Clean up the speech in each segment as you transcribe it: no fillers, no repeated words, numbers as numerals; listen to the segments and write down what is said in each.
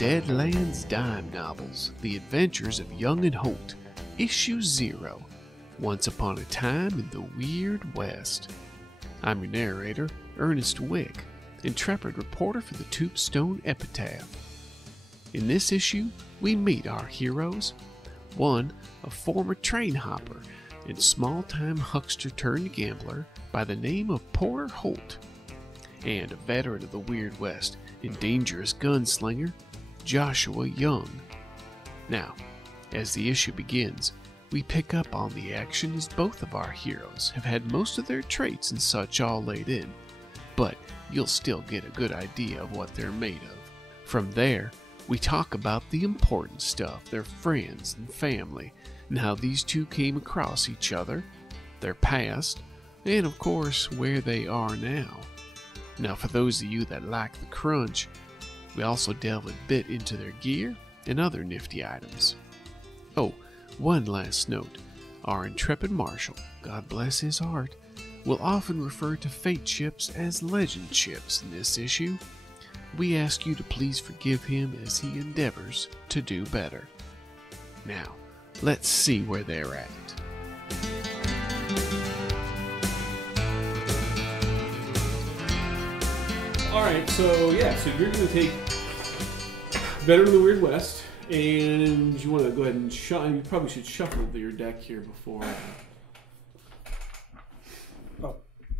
Deadlands Dime Novels, The Adventures of Young and Holt, Issue 0, Once Upon a Time in the Weird West. I'm your narrator, Ernest Wick, intrepid reporter for the Tombstone Epitaph. In this issue, we meet our heroes. One, a former train hopper and small-time huckster turned gambler by the name of Porter Holt, and a veteran of the Weird West and dangerous gunslinger, Joshua Young. Now, as the issue begins, we pick up on the action as both of our heroes have had most of their traits and such all laid in, but you'll still get a good idea of what they're made of. From there, we talk about the important stuff, their friends and family, and how these two came across each other, their past, and of course, where they are now. Now, for those of you that like the crunch, we also delve a bit into their gear and other nifty items. Oh, one last note. Our intrepid marshal, God bless his heart, will often refer to fate ships as legend ships in this issue. We ask you to please forgive him as he endeavors to do better. Now, let's see where they're at. Alright, so you're going to take Veteran of the Weird West, and you want to go ahead and shuffle. You probably should shuffle your deck here before. Oh,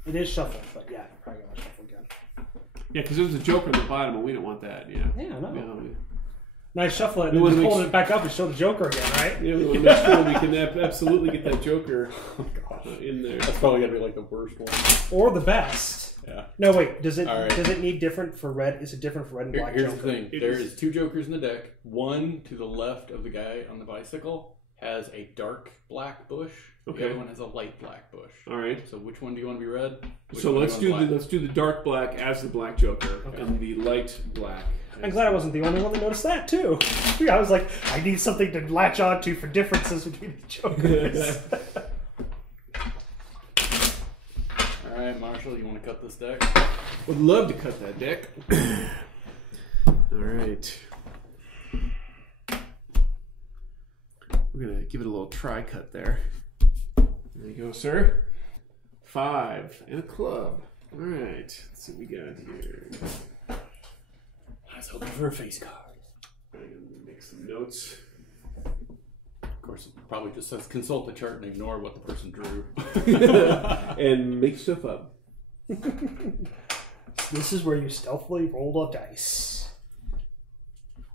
it is shuffled, but yeah, I'm probably going to shuffle again. Yeah, because there was a joker at the bottom, and we don't want that, yeah. Yeah, no. Yeah, Nice shuffle it, and just hold it back up and show the Joker again, right? yeah, we want to make sure we can absolutely get that Joker in there. That's probably going to be like the worst one. Or the best. Yeah. No, wait. Does it All right. does it need different for red? Is it different for red and black? Here's Joker? the thing. There is two Jokers in the deck. One to the left of the guy on the bicycle has a dark black bush. Okay. The other one has a light black bush. All right. So which one do you want to be red? So let's do the dark black as the black Joker, and the light black. I'm glad I wasn't the only one that noticed that too. I was like, I need something to latch onto for differences between the Jokers. All right, Marshall, you want to cut this deck? Would love to cut that deck. All right. We're going to give it a little try cut there. There you go, sir. 5 and a club. All right. Let's see what we got here. I was hoping for a face card. I'm going to make some notes. Of course, it probably just says consult the chart and ignore what the person drew. And make stuff up. This is where you stealthily roll a dice.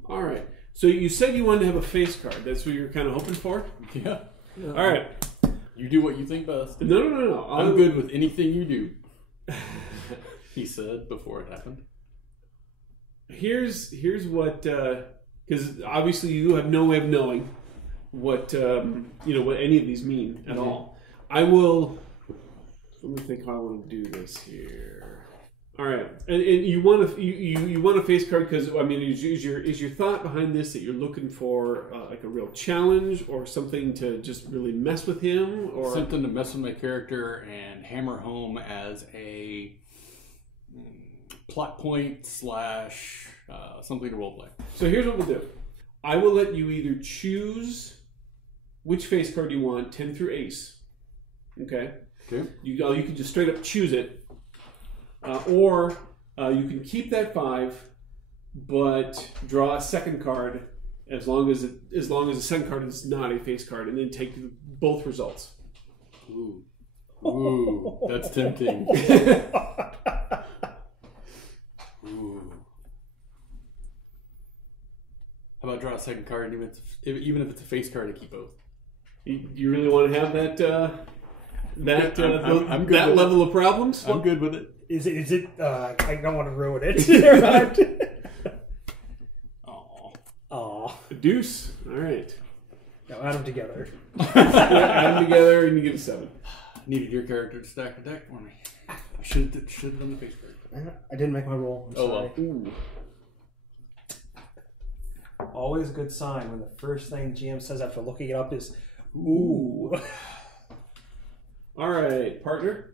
All right. So you said you wanted to have a face card. That's what you're kind of hoping for? Yeah. All right. You do what you think best. No. I'm good with anything you do. He said before it happened. Here's what, because obviously you have no way of knowing what what any of these mean at all. I will. Let me think how I want to do this here. All right, and you want to you want a face card because I mean is your thought behind this that you're looking for like a real challenge or something to just really mess with him or something to mess with my character and hammer home as a plot point / something to roleplay. So here's what we'll do. I will let you either choose which face card you want, 10 through ace. Okay? Okay. You can just straight up choose it. Or you can keep that 5, but draw a second card as long as the second card is not a face card, and then take both results. Ooh, that's tempting. Ooh. How about draw a second card, even if it's a face card, to keep both? You really want to have that I'm good that with level of problems? I'm good with it. Is it? I don't want to ruin it. Aw. Deuce. All right. Now add them together. Add them together and you get a 7. Needed your character to stack the deck for me. I should have done the face card. I didn't make my roll. I'm sorry. Well. Ooh. Always a good sign when the first thing GM says after looking it up is, ooh. All right, partner.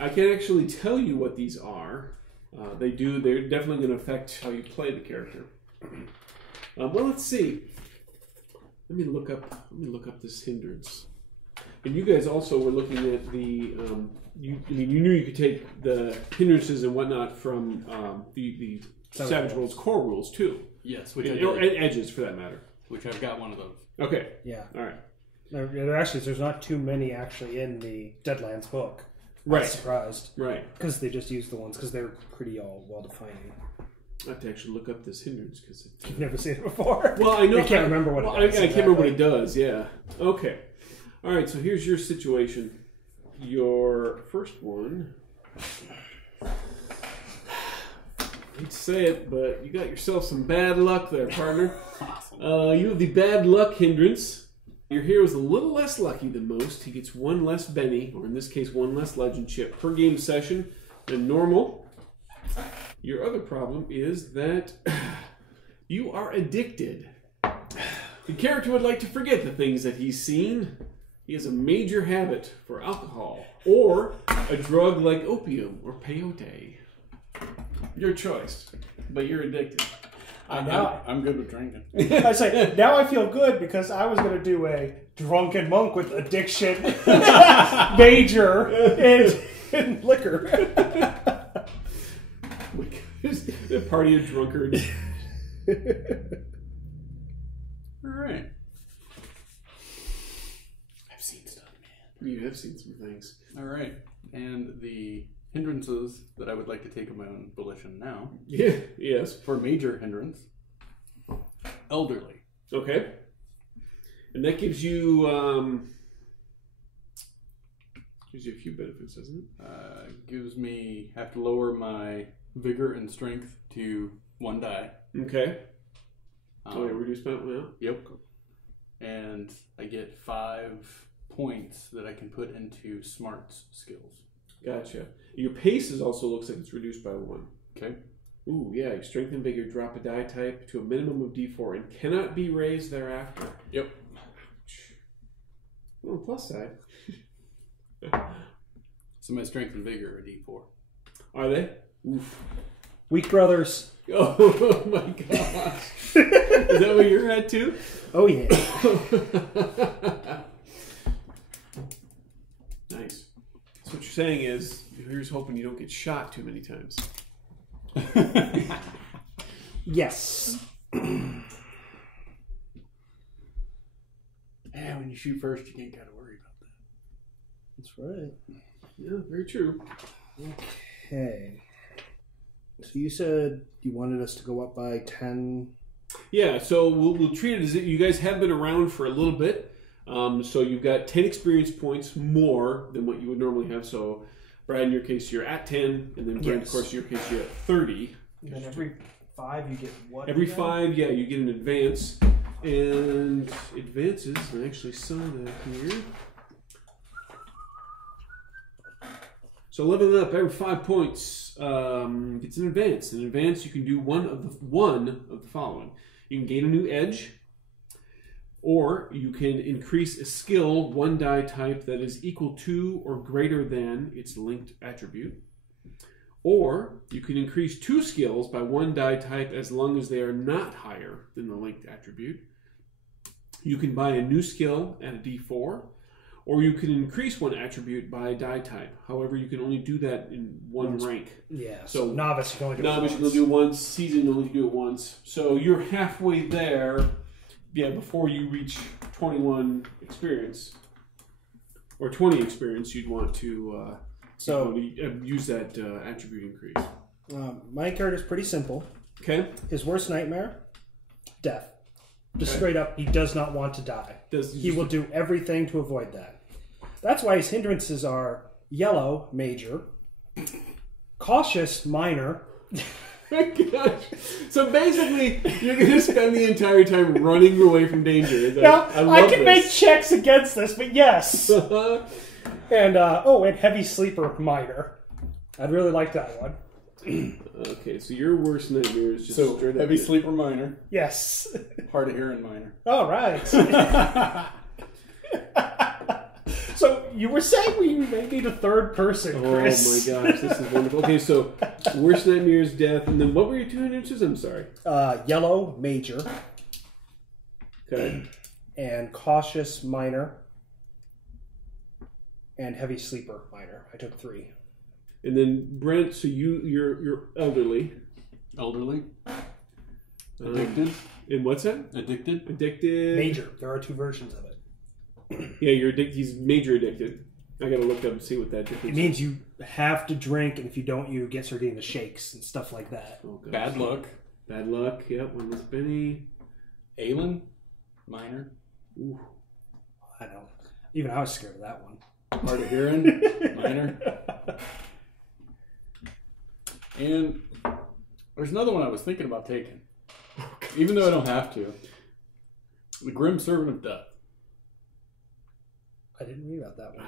I can't actually tell you what these are, They're definitely going to affect how you play the character. Well, let's see. Let me look up this hindrance. And you guys also were looking at the. You knew you could take the hindrances and whatnot from the Savage Worlds core rules too. Yes, or edges for that matter. Which I've got one of those. Okay. Yeah. All right. There's not too many actually in the Deadlands book. Right. I'm surprised. Right. Because they just use the ones because they're pretty all well defining. I have to actually look up this hindrance because You've never seen it before. Well, I know. I can't remember what it does. I can't remember what it does. Yeah. Okay. All right. So here's your situation. Your first one. I hate to say it, but you got yourself some bad luck there, partner. You have the bad luck hindrance. Your hero is a little less lucky than most. He gets one less Benny, or in this case, one less legend chip per game session than normal. Your other problem is that you are addicted. The character would like to forget the things that he's seen. He has a major habit for alcohol, or a drug like opium or peyote. Your choice, but you're addicted. I'm good with drinking. I say, now I feel good because I was going to do a drunken monk with addiction major in liquor. The party of drunkards. All right. I've seen stuff, man. You have seen some things. All right. And the hindrances that I would like to take of my own volition now. Yeah. Yes. For major hindrance, elderly. Okay. And that gives you a few benefits, doesn't it? Gives me have to lower my vigor and strength to 1 die. Okay. Reduced by now. Yep. And I get 5 points that I can put into smarts skills. Gotcha. Your pace also looks like it's reduced by 1. Okay. Ooh, yeah. Your strength and vigor drop a die type to a minimum of D4 and cannot be raised thereafter. Yep. Well, plus side. So my strength and vigor are D4. Are they? Oof. Weak brothers. Oh my gosh. Is that what you're at too? Oh yeah. Nice. So what you're saying is, here's hoping you don't get shot too many times. Yes. Yeah, when you shoot first, you ain't got to worry about that. That's right. Yeah, very true. Okay. So you said you wanted us to go up by 10. Yeah, so we'll treat it as if you guys have been around for a little bit. So you've got 10 experience points more than what you would normally have. So, Brad, in your case, you're at 10. And then, Brad, of course, in your case, you're at 30. And then every 5 you get what? Every 5, yeah, you get an advance. And advances, I actually saw that here. So leveling up every 5 points gets an advance. In advance, you can do one of the following. You can gain a new edge, or you can increase a skill 1 die type that is equal to or greater than its linked attribute. Or you can increase 2 skills by 1 die type as long as they are not higher than the linked attribute. You can buy a new skill at a D4. Or you can increase 1 attribute by die type. However, you can only do that in 1 rank. Yeah. So novice, you can only do it once. Novice, you can only do it once. Seasoned, you only do it once. So you're halfway there, before you reach 21 experience. Or 20 experience, you'd want to use that attribute increase. My character's pretty simple. Okay. His worst nightmare? Death. Just straight up, he does not want to die. He will do everything to avoid that. That's why his hindrances are yellow, major, cautious, minor. My gosh. So basically, you're going to spend the entire time running away from danger. Now, I can make checks against this, but yes. And heavy sleeper, minor. I'd really like that one. Okay, so your worst nightmare is just straight up heavy sleeper minor. Yes. Hard of hearing minor. All right. So you were saying we may need a third person, Chris. Oh my gosh, this is wonderful. Okay, so worst nightmares, death, and then what were your 2 hindrances? I'm sorry. Yellow, major. Okay. And cautious, minor. And heavy sleeper, minor. I took 3. And then Brent, so you're elderly. Elderly. Addicted. And what's that? Addicted. Major. There are 2 versions of it. Yeah, you're addicted. He's major addicted. I gotta look up and see what that difference is. It means you have to drink, and if you don't, you get started in the shakes and stuff like that. Oh, bad luck. Bad luck. Yep. One less penny. Aelin. Minor. Ooh. I know. Even I was scared of that one. Hard of hearing. Minor. And there's another one I was thinking about taking. Even though I don't have to. The Grim Servant of Death. I didn't read about that one.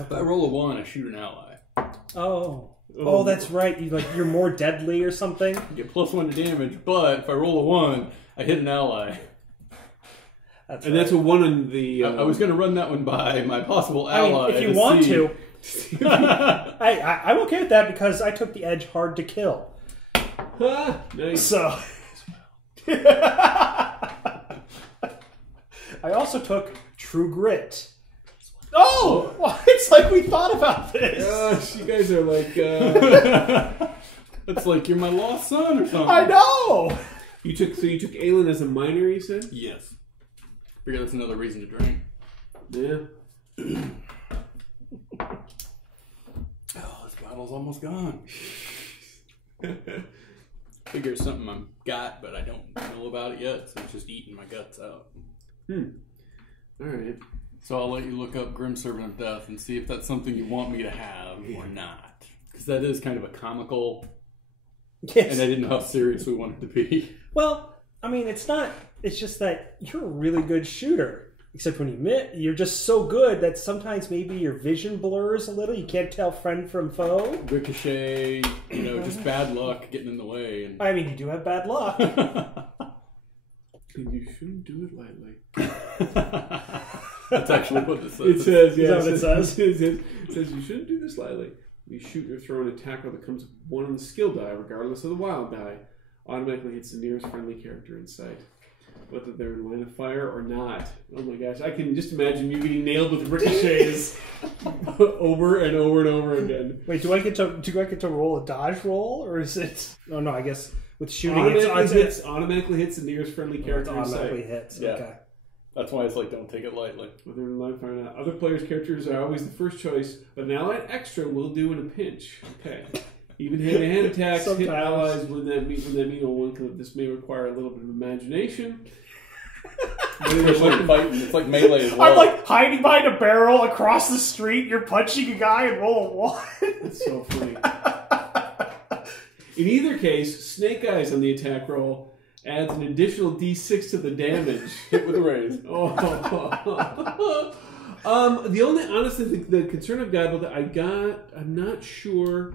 If I roll a 1, I shoot an ally. Oh, that's right. You're more deadly or something. You get +1 to damage, but if I roll a 1, I hit an ally. That's a 1 on the. I was going to run that one by my possible ally. If you want to. I'm okay with that because I took the edge hard to kill. Nice. So. I also took True Grit. Oh! Well, it's like we thought about this. Gosh, you guys are like... It's like you're my lost son or something. I know! You took Aelin as a minor, you said? Yes. Figure that's another reason to drink. Yeah. Oh, this bottle's almost gone. Figure it's something I've got, but I don't know about it yet, so it's just eating my guts out. All right. So I'll let you look up Grim Servant of Death and see if that's something you want me to have or not. Because that is kind of a comical, and I didn't know how serious we wanted to be. Well, I mean, it's not. It's just that you're a really good shooter. Except when you're just so good that sometimes maybe your vision blurs a little. You can't tell friend from foe. Ricochet, just bad luck getting in the way. And... I mean, you do have bad luck. You shouldn't do it lightly. That's actually what it says. It says, yeah. Is that what it says? It says you shouldn't do this lightly. You shoot or throw an attack roll that comes with 1 on the skill die, regardless of the wild die. Automatically hits the nearest friendly character in sight. Whether they're in line of fire or not. Oh my gosh, I can just imagine you getting nailed with ricochets over and over and over again. Wait, do I get to roll a dodge roll, or is it? Oh no, I guess with shooting automatically hits the nearest friendly character in sight. Automatically hits. Yeah. Okay. That's why it's like, don't take it lightly. Whether in line of fire or not. Other players' characters are always the first choice, but an allied extra will do in a pinch. Okay. Even hand-to-hand attacks hit allies when that mean one. This may require a little bit of imagination. It's like melee as well. I'm like hiding behind a barrel across the street. You're punching a guy and roll a 1. That's so funny. In either case, Snake Eyes on the attack roll adds an additional D6 to the damage. Hit with a raise. The only, honestly, the concern I've got about that, I'm not sure.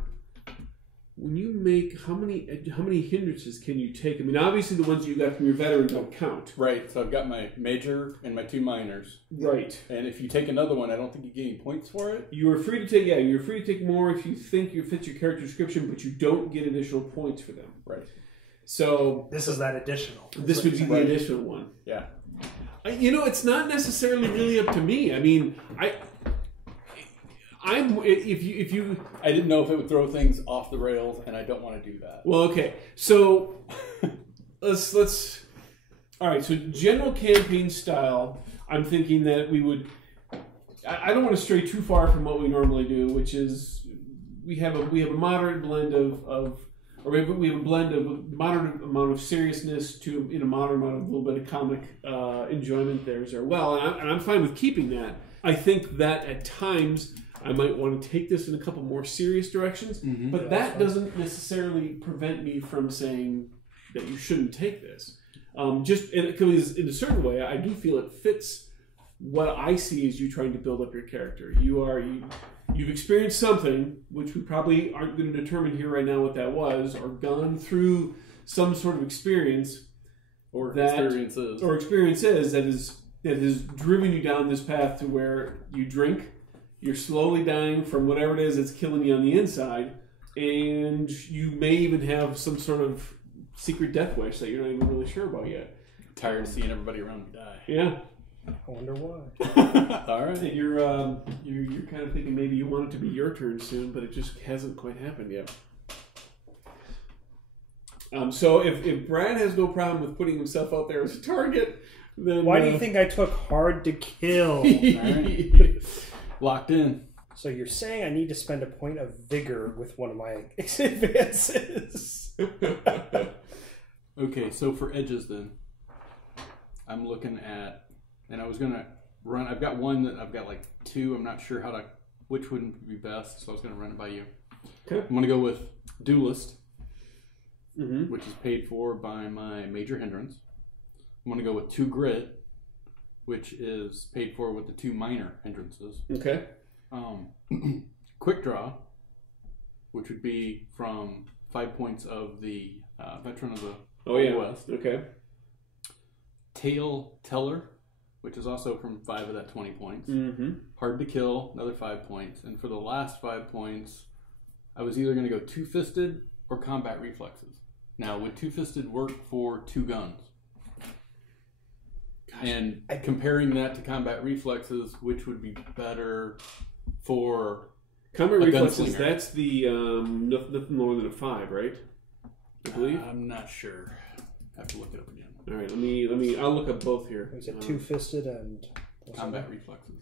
When you make, how many hindrances can you take? I mean, obviously the ones you got from your veteran don't count. Right, so I've got my major and my 2 minors. Right. And if you take another one, I don't think you get any points for it. You're free to take more if you think you fit your character description, but you don't get additional points for them. Right. So this is that additional. This would be the additional one. Yeah. It's not necessarily really up to me. I mean, if you I didn't know if it would throw things off the rails, and I don't want to do that. Well, okay. So let's all right. So general campaign style, I'm thinking that we would. I don't want to stray too far from what we normally do, which is we have a moderate blend we have a blend of moderate amount of seriousness to a moderate amount of a little bit of comic enjoyment there as well, and I'm fine with keeping that. I think that at times I might want to take this in a couple more serious directions, but that doesn't necessarily prevent me from saying that you shouldn't take this. Just because in a certain way, I do feel it fits what I see as you trying to build up your character. You've experienced something, which we probably aren't going to determine here right now what that was, or gone through some sort of experience, experiences that has driven you down this path to where you drink, You're slowly dying from whatever it is that's killing you on the inside, and you may even have some sort of secret death wish that you're not even really sure about yet. Tired of seeing everybody around me die. Yeah. I wonder why. All right. And you're kind of thinking maybe you want it to be your turn soon, but it just hasn't quite happened yet. So if Brad has no problem with putting himself out there as a target, then why do you think I took hard to kill? All right. Locked in. So you're saying I need to spend a point of vigor with one of my advances? Okay, so for edges then, I'm looking at, and I was gonna run. I've got one that I've got like two. I'm not sure which would be best, so I was gonna run it by you. Okay. I'm gonna go with duelist, which is paid for by my major hindrance. I'm gonna go with 2 grit, which is paid for with the 2 minor hindrances. Okay. Quick draw, which would be from 5 points of the veteran of the West. Okay. Tail teller, which is also from 5 of that 20 points. Hard to kill, another 5 points. And for the last 5 points, I was either going to go 2-fisted or combat reflexes. Now, would 2-fisted work for 2 guns? Gosh, and comparing that to combat reflexes, which would be better for combat reflexes? Gunslinger? That's the nothing more than a 5, right? I believe. I'm not sure. I have to look it up again. All right, let me. I'll look up both here. Is it 2-fisted and combat reflexes?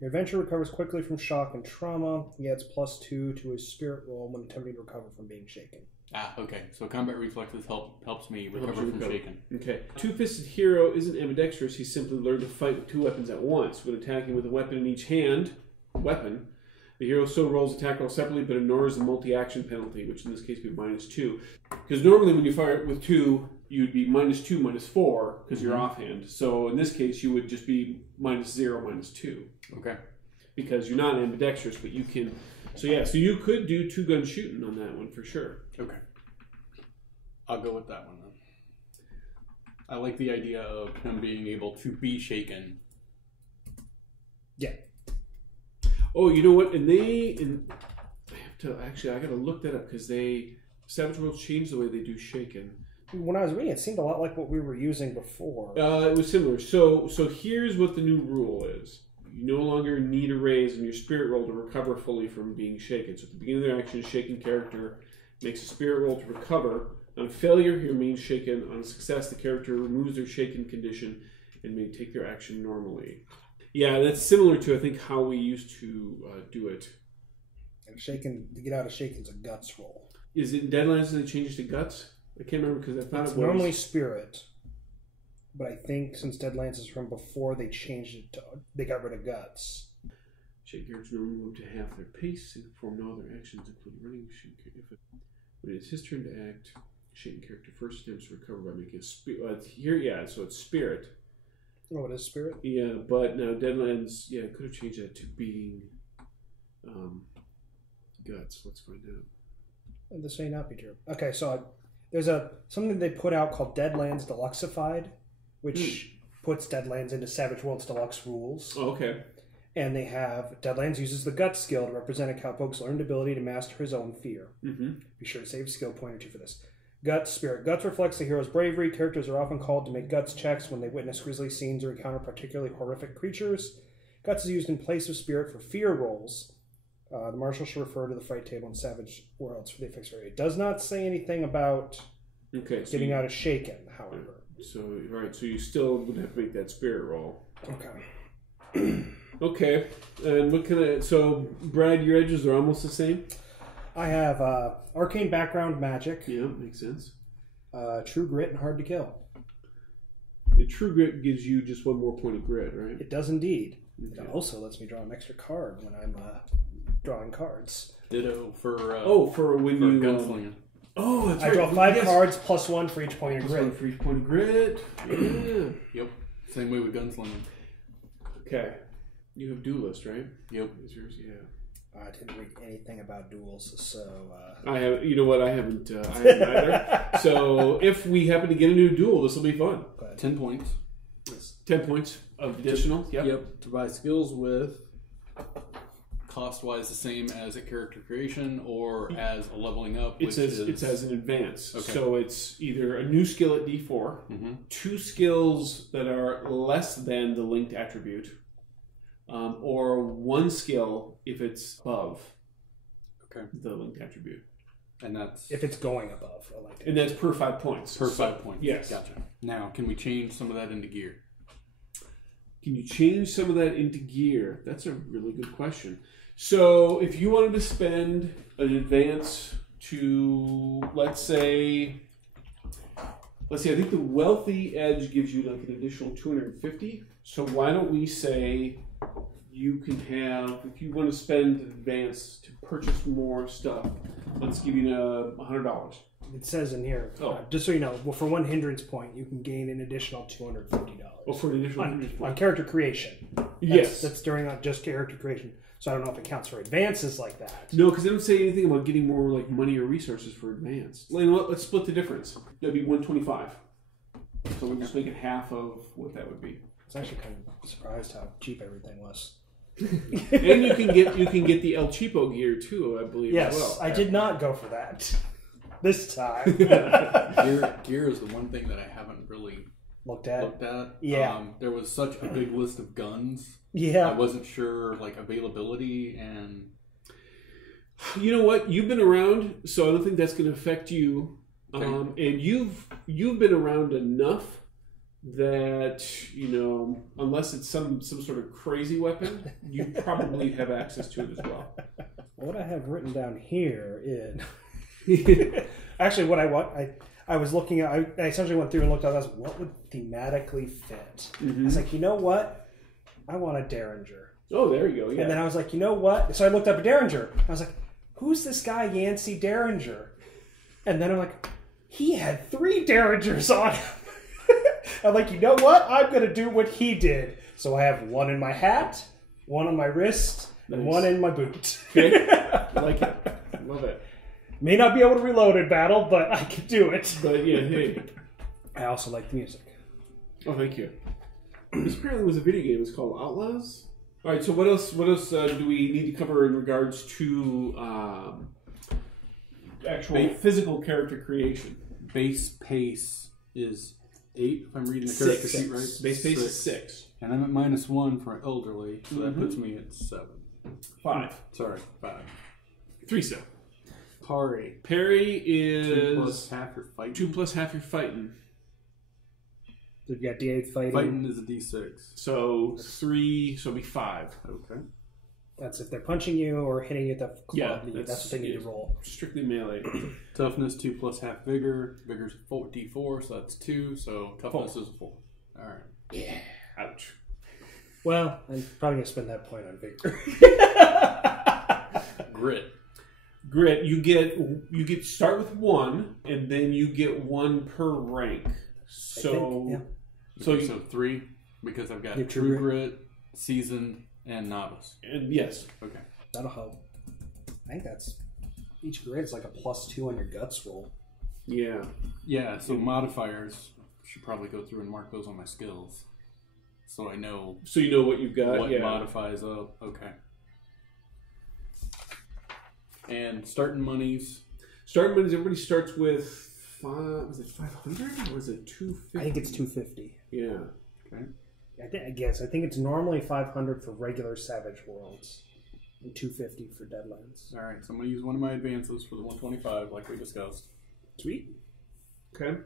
Your adventurer recovers quickly from shock and trauma. He adds +2 to his spirit roll when attempting to recover from being shaken. Okay. So combat reflexes helps me recover from shaken. Okay. 2-fisted hero isn't ambidextrous. He simply learned to fight with 2 weapons at once. When attacking with a weapon in each hand, the hero still rolls attack roll separately, but ignores the multi-action penalty, which in this case would be -2. Because normally when you fire with 2, you'd be -2, -4, because you're offhand. So in this case, you would just be -0, -2. Okay. Because you're not ambidextrous, but you can. So yeah, so you could do 2-gun shooting on that one for sure. Okay. I'll go with that one then. I like the idea of him being able to be shaken. Yeah. Oh, you know what? And I gotta look that up because Savage Worlds changed the way they do shaken. When I was reading, it seemed a lot like what we were using before. It was similar. So here's what the new rule is. You no longer need a raise in your spirit roll to recover fully from being shaken. So at the beginning of their action, a shaken character makes a spirit roll to recover. On failure, he remains shaken. On success, the character removes their shaken condition and may take their action normally. Yeah, that's similar to, I think, how we used to do it. And shaken, to get out of shaken's a guts roll. Is it in Deadlands that they changed to guts? I can't remember because I thought it's it was normally spirit, but I think since Deadlands is from before, they changed it to, they got rid of guts. Shaken characters normally move to half their pace and perform no other actions, including running. When it's his turn to act, shaken character first attempts to recover by making a spirit. So it's spirit. Oh, it is spirit? Yeah, but now Deadlands, could have changed that to being guts. Let's find out. This may not be true. Okay, so there's something they put out called Deadlands Deluxeified, which puts Deadlands into Savage Worlds Deluxe rules. Oh, okay. And they have Deadlands uses the Guts skill to represent a cowpoke's learned ability to master his own fear. Be sure to save a skill point or 2 for this. Guts, spirit. Guts reflects the hero's bravery. Characters are often called to make guts checks when they witness grisly scenes or encounter particularly horrific creatures. Guts is used in place of spirit for fear rolls. The marshal should refer to the fight table in Savage Worlds for the fixed area. It does not say anything about getting out of shaken, however. So you still would have to make that spirit roll. Okay. Okay. And what kind of... So, Brad, your edges are almost the same? I have arcane background magic. Yeah, makes sense. True grit and hard to kill. The true grit gives you just 1 more point of grit, right? It does indeed. Okay. It also lets me draw an extra card when I'm drawing cards. Ditto for gunslinging. Oh, that's right. I draw 5 cards plus 1 for each point of grit. 1 for each point of grit. Yeah. Yep. Same way with gunslinging. Okay. You have duelist, right? Yep. Is yours? Yeah. I didn't read anything about duels, so... I have. You know what? I haven't either. So if we happen to get a new duel, this will be fun. 10 points. 10 points of additional. Yep. To buy skills with cost-wise the same as a character creation or as a leveling up? It's as an advance. Okay. So it's either a new skill at D4, 2 skills that are less than the linked attribute, or 1 skill if it's above the linked attribute. And that's... If it's going above. And that's per 5 points. Per 5 points. Yes. Gotcha. Now, can we change some of that into gear? Can you change some of that into gear? That's a really good question. So if you wanted to spend an advance to, let's say, I think the wealthy edge gives you like an additional 250. So why don't we say you can have, if you want to spend an advance to purchase more stuff, let's give you $100. It says in here, just so you know, for 1 hindrance point, you can gain an additional $250. Oh, for an additional hindrance point. On character creation. Yes. That's during just character creation. So I don't know if it counts for advances like that. No, because it doesn't say anything about getting more like money or resources for advance. You know what? Let's split the difference. That'd be 125. So we'll just make it half of what that would be. I was actually kind of surprised how cheap everything was. And you can get the El Cheapo gear too, I believe. Yes, as well. I did not go for that this time. Gear is the one thing that I haven't really looked at. Yeah. There was such a big list of guns. Yeah. I wasn't sure like availability and... You know what? You've been around, so I don't think that's going to affect you. Okay. And you've been around enough that, you know, unless it's some sort of crazy weapon, you probably have access to it as well. What I have written down here is... Actually, what I was looking at, I essentially went through and looked at this, what would thematically fit? I was like, you know what? I want a Derringer. Oh, there you go. Yeah. And then I was like, you know what? So I looked up a Derringer. I was like, who's this guy Yancey Derringer? And then I'm like, he had 3 Derringers on him. I'm like, you know what? I'm going to do what he did. So I have 1 in my hat, 1 on my wrist, and 1 in my boot. Okay. I like it. Love it. May not be able to reload in battle, but I can do it. But yeah, hey. I also like the music. Oh, thank you. This apparently was a video game. It's called Outlaws. All right. So what else do we need to cover in regards to actual physical character creation? Base pace is 8, if I'm reading the character sheet right. Base pace is 6. And I'm at -1 for elderly, so that puts me at 7. 5. Sorry, 5. 3 so. Parry is 2 plus half your fighting. 2 plus half your fighting. So you got D8 fighting. Fighting is a D6. So 3, so it'll be 5. Okay. That's if they're punching you or hitting you at the club. Yeah, that's what they need to roll. Strictly melee. Toughness 2 plus half vigor. Vigor's D4, so that's 2. So toughness is a 4. All right. Yeah. Ouch. Well, I'm probably gonna spend that point on vigor. Grit. You get start with 1, and then you get 1 per rank. So so 3 because I've got true grit, seasoned, and novice. And yes. Okay. That'll help. I think that's each grit is like a +2 on your guts roll. Yeah. Yeah. So modifiers should probably go through and mark those on my skills, so I know. So you know what you've got. What modifies up? Okay. And starting monies. Everybody starts with was it 500 or was it 250? I think it's 250. Yeah. Okay. I think it's normally 500 for regular Savage Worlds and 250 for Deadlands. All right, so I'm going to use one of my advances for the 125, like we discussed. Sweet. Okay.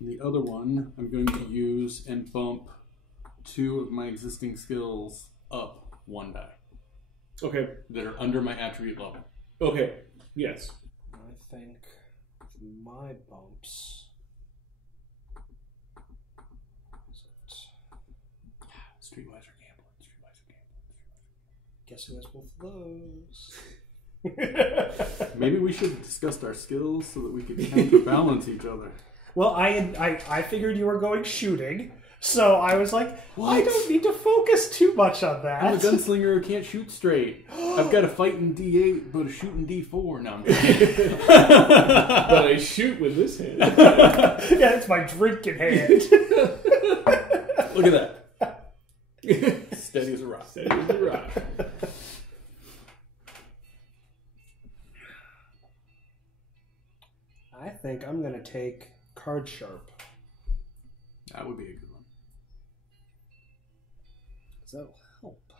The other one I'm going to use and bump 2 of my existing skills up 1 die. Okay. That are under my attribute level. Okay. Yes. I think my bumps. Streetwise are gambling. Guess who has both of those? Maybe we should have discussed our skills so that we could counterbalance each other. Well, I figured you were going shooting, so I was like, what? I don't need to focus too much on that. I'm a gunslinger who can't shoot straight. I've got a fighting D8, but a shooting D4. No, I'm kidding. But I shoot with this hand. Yeah, it's my drinking hand. Look at that. Steady as a rock. Steady as a rock. think I'm going to take Card Sharp. That would be a good one. So that'll help.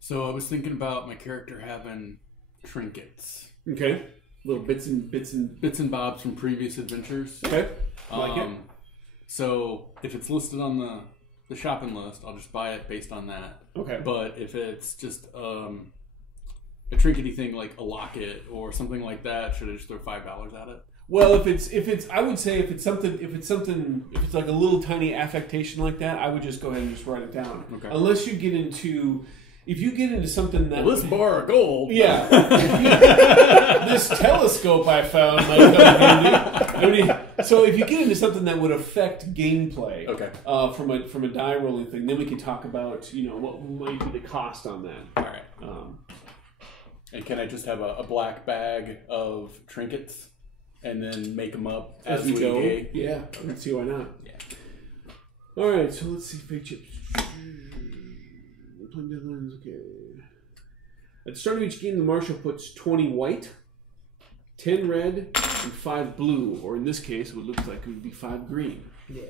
So I was thinking about my character having trinkets. Okay. Little bits and bobs from previous adventures. Okay. Like it. So if it's listed on the shopping list, I'll just buy it based on that. Okay. But if it's just a trinkety thing like a locket or something like that, should I just throw $5 at it? Well, if it's, I would say if it's like a little tiny affectation like that, I would just go ahead and just write it down. Okay. Unless you get into, if you get into something that this bar of gold, yeah, this telescope I found might come handy. So if you get into something that would affect gameplay, okay, from a die rolling thing, then we can talk about what might be the cost on that. All right. And can I just have a black bag of trinkets? And then make them up as we go. Yeah, let's see why not. Yeah. All right, so let's see fake chips. Okay. At the start of each game, the marshal puts 20 white, 10 red, and 5 blue, or in this case, what looks like it would be 5 green. Yeah.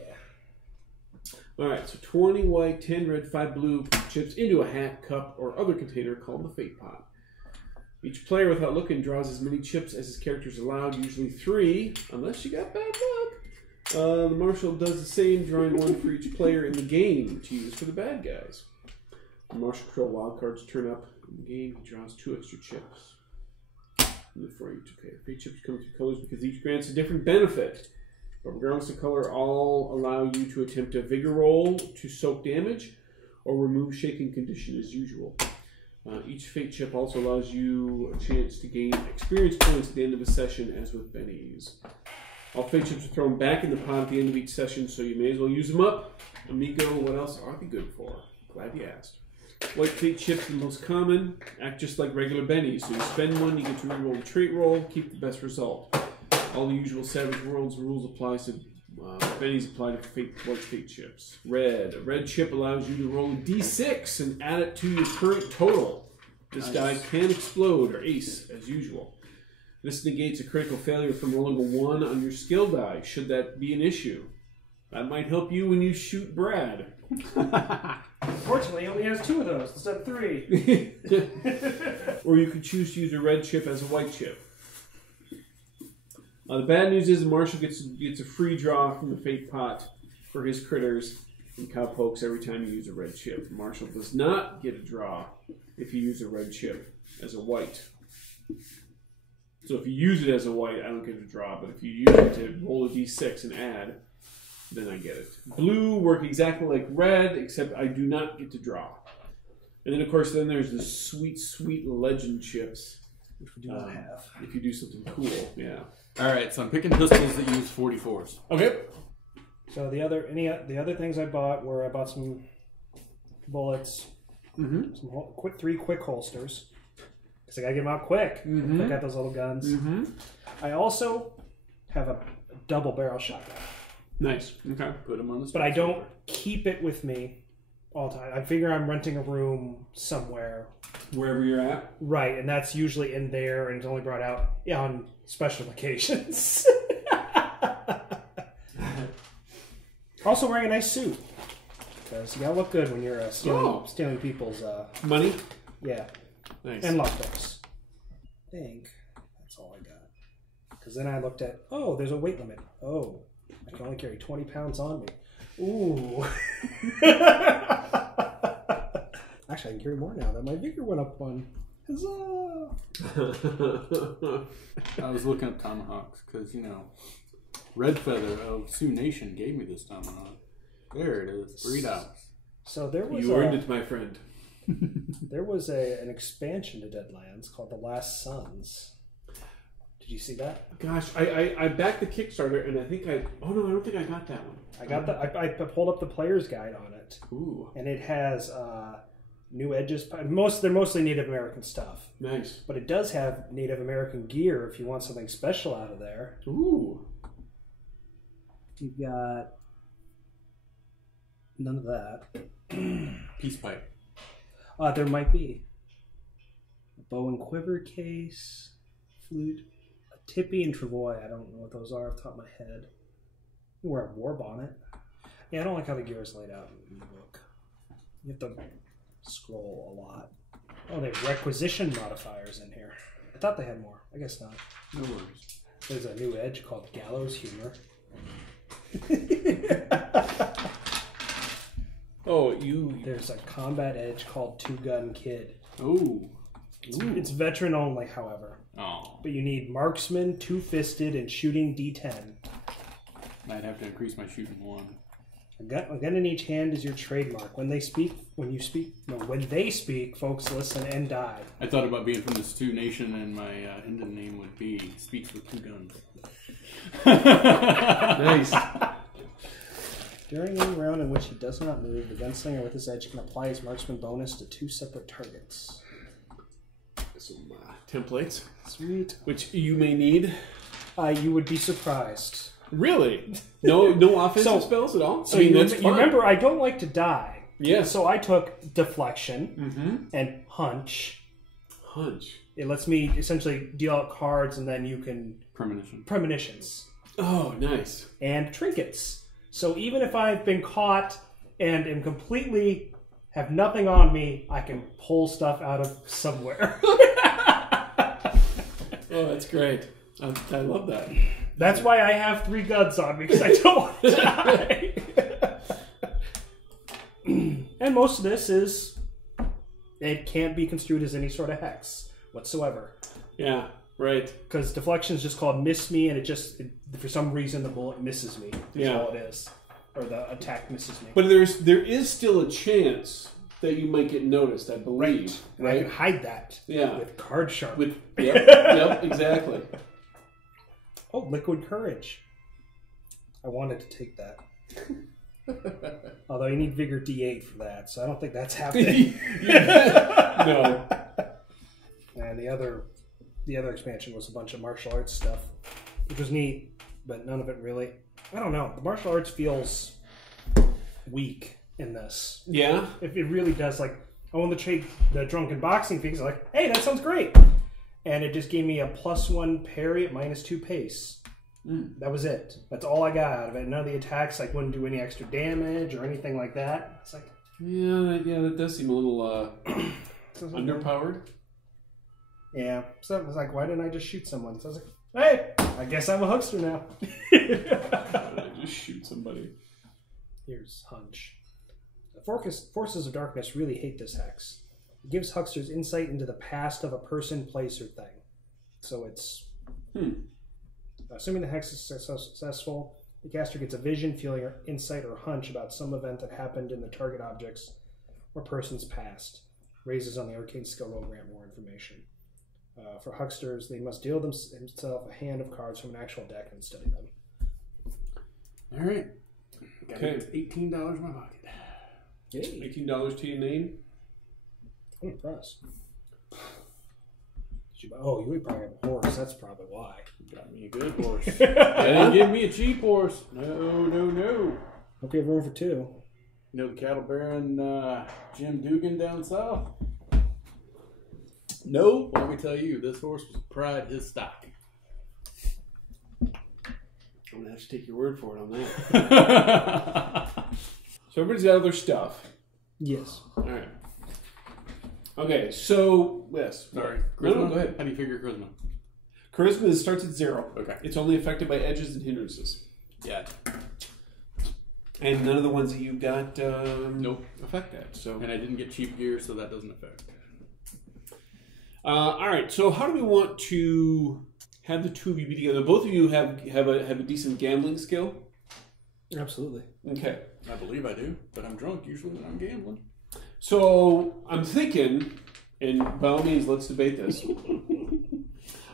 All right, so 20 white, 10 red, 5 blue chips into a hat, cup, or other container called the fate pot. Each player, without looking, draws as many chips as his character is allowed, usually 3, unless you got bad luck. The marshal does the same, drawing 1 for each player in the game to use for the bad guys. The marshal control wild cards turn up in the game. He draws 2 extra chips. And for each, okay, fate chips come in 2 colors because each grants a different benefit. But regardless of color, all allow you to attempt a vigor roll to soak damage or remove shaking condition as usual. Each fate chip also allows you a chance to gain experience points at the end of a session, as with bennies. All fate chips are thrown back in the pot at the end of each session, so you may as well use them up. Amigo, what else are they good for? Glad you asked. White fate chips are the most common. Act just like regular bennies. So you spend one, you get to reroll the trait roll, keep the best result. All the usual Savage Worlds rules apply to bennies apply to white fate chips. Red. A red chip allows you to roll a d6 and add it to your current total. This die can explode or ace as usual. This negates a critical failure from rolling a 1 on your skill die, should that be an issue. That might help you when you shoot Brad. Unfortunately, he only has 2 of those instead of 3. Or you could choose to use a red chip as a white chip. The bad news is the marshal gets a free draw from the fate pot for his critters and cowpokes every time you use a red chip. The marshal does not get a draw if you use a red chip as a white. So if you use it as a white, I don't get a draw, but if you use it to roll a d6 and add, then I get it. Blue work exactly like red, except I do not get to draw. And then, of course, then there's the sweet, sweet legend chips, which we do not have. If you do something cool, yeah. All right, so I'm picking pistols that use 44s. Okay. So the other things I bought were I bought some bullets, some 3 quick holsters, because I gotta get them out quick. I got those little guns. I also have a double barrel shotgun. Nice. Okay. Put them on the. But I don't keep it with me all the time. I figure I'm renting a room somewhere. Wherever you're at? Right, and that's usually in there, and it's only brought out on special occasions. Also wearing a nice suit, because you gotta look good when you're stealing people's... money? Yeah. Nice. And lockpicks. I think that's all I got. Because then I looked at, there's a weight limit. Oh, I can only carry 20 pounds on me. Ooh. Actually, I can carry more now that my vigor went up 1. Huzzah! I was looking at tomahawks because, Red Feather of Sioux Nation gave me this tomahawk. There it is, $3. So there was you earned it, my friend. There was an expansion to Deadlands called The Last Sons. Did you see that? Gosh, I backed the Kickstarter, and I think I don't think I got that one. I pulled up the player's guide on it. Ooh. And it has new edges. They're mostly Native American stuff. Nice. But it does have Native American gear if you want something special out of there. Ooh. You've got none of that. Peace pipe. There might be a bow and quiver case, flute, a Tippy and Travoy, I don't know what those are off the top of my head. You wear a war bonnet. Yeah, I don't like how the gear is laid out in the book. You have to scroll a lot. Oh, they have requisition modifiers in here. I thought they had more. I guess not. No worries. There's a new edge called Gallows Humor. There's a combat edge called Two Gun Kid. Ooh. It's veteran only, however. Oh. But you need marksman, two-fisted, and shooting D10. Might have to increase my shooting 1. A gun in each hand is your trademark. When they speak, folks listen and die. I thought about being from the Sioux Nation, and my Indian name would be Speaks with Two Guns. Nice. During any round in which he does not move, the gunslinger with his edge can apply his marksman bonus to 2 separate targets. Some templates. Sweet. Which you may need. You would be surprised. Really? No offensive spells at all? So you remember, I don't like to die. Yeah. So I took deflection and hunch. Hunch. It lets me essentially deal out cards, and then you can... Premonitions. Oh, nice. And trinkets. So even if I've been caught and am completely... have nothing on me, I can pull stuff out of somewhere. Oh, that's great. I love that. That's why I have 3 guns on me, because I don't want to die. And most of this is... it can't be construed as any sort of hex whatsoever. Yeah, right. Because deflection is just called miss me, and for some reason the bullet misses me. That's all it is. Or the attack misses me. But there is still a chance that you might get noticed, I believe. Right. I can hide that. Yeah. With card sharp. Yep, exactly. Oh, liquid courage. I wanted to take that. Although you need vigor D8 for that, so I don't think that's happening. No. And the other expansion was a bunch of martial arts stuff, which was neat, but none of it really. I don't know. The martial arts feels weak in this. Yeah? It really does. Like, I won the drunken boxing things. Like, hey, that sounds great. And it just gave me a +1 parry at -2 pace. That was it. That's all I got out of it. None of the attacks wouldn't do any extra damage or anything like that. It's like, yeah, that does seem a little underpowered. Yeah. So I was like, why didn't I just shoot someone? So I was like, hey, I guess I'm a huckster now. I just shoot somebody. Here's hunch. The forces of darkness really hate this hex. It gives hucksters insight into the past of a person, place, or thing. So it's... Assuming the hex is successful, the caster gets a vision, feeling, or insight, or hunch about some event that happened in the target object's or person's past. Raises on the arcane skill roll grant more information. For hucksters, they must deal themselves a hand of cards from an actual deck and study them. All right. Okay. $18 in my pocket. Yay. $18 to your name. I'm impressed. Oh, you would probably have a horse. That's probably why. You got me a good horse. They didn't give me a cheap horse. No. Hope you have room for 2. You know the cattle baron Jim Dugan down south? No. Well, let me tell you, this horse was pride his stock. I'm going to have to take your word for it on that. So everybody's got other stuff. Yes. All right. Okay, so, yes. Sorry. No, go ahead. How do you figure charisma? Charisma starts at 0. Okay. It's only affected by edges and hindrances. Yeah. And none of the ones that you've got nope. affect that. So. And I didn't get cheap gear, so that doesn't affect. All right, so how do we want to have the two of you be together? Both of you have a decent gambling skill? Absolutely. Okay. I believe I do, but I'm drunk usually when I'm gambling. So I'm thinking, and by all means, let's debate this.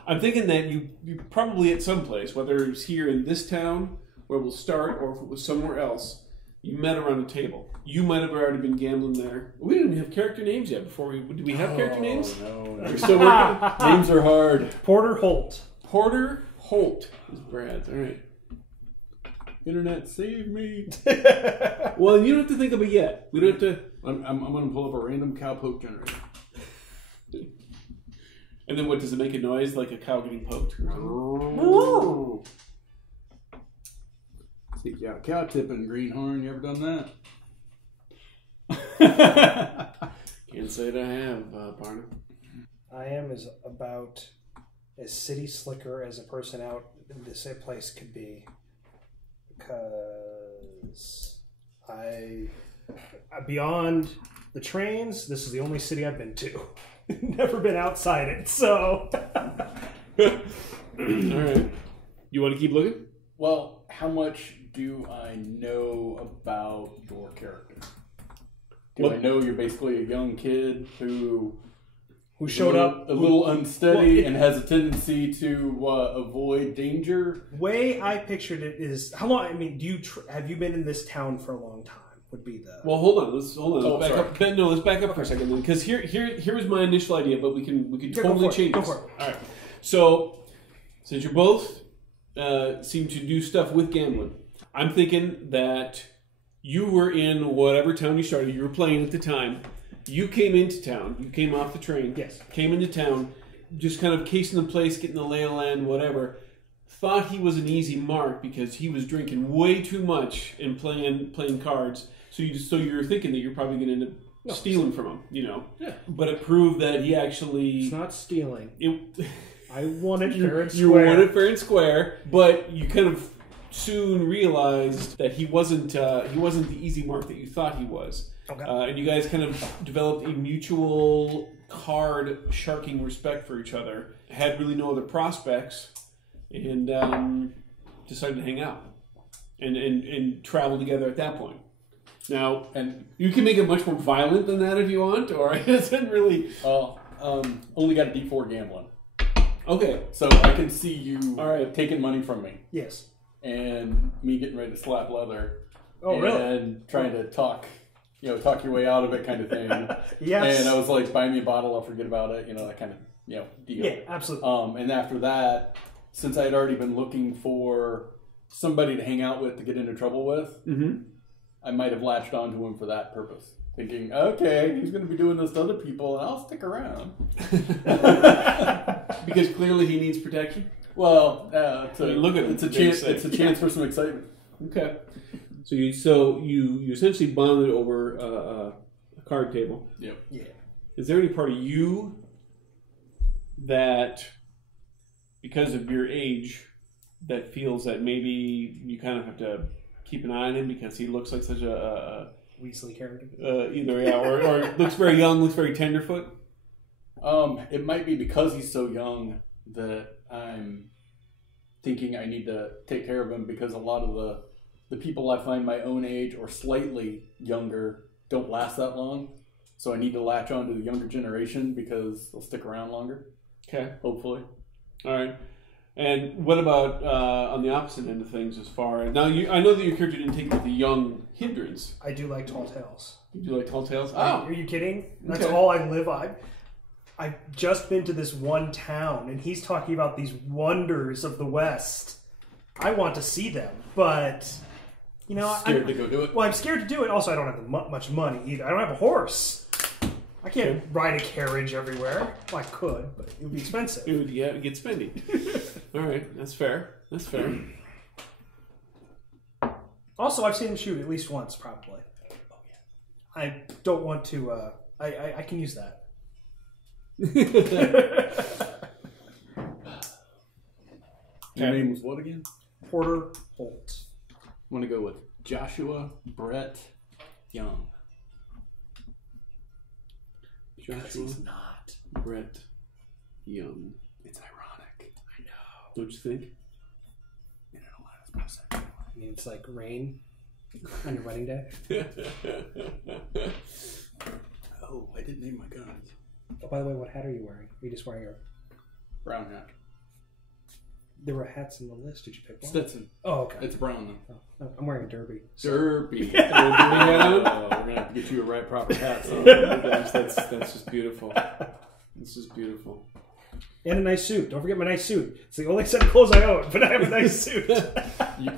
I'm thinking that you probably at some place, whether it's here in this town where we'll start, or if it was somewhere else, you met around a table. You might have already been gambling there. We didn't even have character names yet. Did we have character names? No. We're still working. Names are hard. Porter Holt. Porter Holt is Brad's. All right. Internet, save me. Well, you don't have to think of it yet. We don't have to. I'm going to pull up a random cowpoke generator. And then what, does it make a noise like a cow getting poked? Stick you out cow tipping, greenhorn. You ever done that? Can't say that I have, partner. I am about as city slicker as a person out in this place could be. Because beyond the trains, this is the only city I've been to. Never been outside it, so. All right. You want to keep looking? Well, how much do I know about your character? Do I know you're basically a young kid who showed up a little unsteady and has a tendency to avoid danger? Way I pictured it is how long. I mean, have you been in this town for a long time? Would be the. Well, hold on. Let's back up. No, let's back up for a second then, because here was my initial idea, but we can totally change Go this. for it. All right. So since you both seem to do stuff with gambling, I'm thinking that you were in whatever town you started. You were playing at the time. You came into town. You came off the train. Yes. Came into town, just kind of casing the place, getting the lay of the land, whatever. Thought he was an easy mark because he was drinking way too much and playing cards. So you're thinking that you're probably going to end up stealing from him, you know. Yeah. But it proved that he actually. It's not stealing. I won it fair and square. You won it fair and square, but you kind of soon realized that he wasn't the easy mark that you thought he was. Okay. And you guys kind of developed a mutual card sharking respect for each other. Had really no other prospects, and decided to hang out and travel together at that point. Now, and you can make it much more violent than that if you want, or it doesn't really. Only got a D4 gambling. Okay, so I can see you taking money from me. Yes. And me getting ready to slap leather. Oh, really? And trying to talk your way out of it, kind of thing. Yes. And I was like, buy me a bottle, I'll forget about it, that kind of deal. Yeah, absolutely. And after that, since I had already been looking for somebody to hang out with to get into trouble with, I might have latched onto him for that purpose. Thinking, okay, he's going to be doing this to other people, and I'll stick around. Because clearly he needs protection? Well, it's a chance for some excitement. Okay. So you essentially bonded over a card table. Yep. Yeah. Is there any part of you that, because of your age, that feels that maybe you kind of have to keep an eye on him because he looks like such a Weasley character? or looks very young, looks very tenderfoot? It might be because he's so young that I'm thinking I need to take care of him, because a lot of the people I find my own age or slightly younger don't last that long. So I need to latch on to the younger generation because they'll stick around longer. Okay. Hopefully. All right. And what about on the opposite end of things as far as... Now, I know that your character didn't take the young hindrance. I do like tall tales. You do like tall tales? Oh. Are you kidding? That's all I live on. I've just been to this one town, and he's talking about these wonders of the West. I want to see them, but... I'm scared to go do it. Well, I'm scared to do it. Also, I don't have much money either. I don't have a horse. I can't ride a carriage everywhere. Well, I could, but it would be expensive. It would get spendy. All right, that's fair. That's fair. Also, I've seen him shoot at least once, probably. Oh yeah. I don't want to. I can use that. Your name was what again? Porter Holt. I'm going to go with Joshua Brett Young. Because he's not. Brett Young. It's ironic. I know. Don't you think? You know, I was about to say. I mean, it's like rain on your wedding day. Oh, I didn't name my guns. Oh, by the way, what hat are you wearing? Are you just wearing a brown hat? There were hats in the list. Did you pick one? Stetson. Oh, okay. It's brown though. Oh, I'm wearing a derby. So. Derby. We're gonna have to get you a right proper hat. So. That's just beautiful. This is beautiful. And a nice suit. Don't forget my nice suit. It's the only set of clothes I own, but I have a nice suit.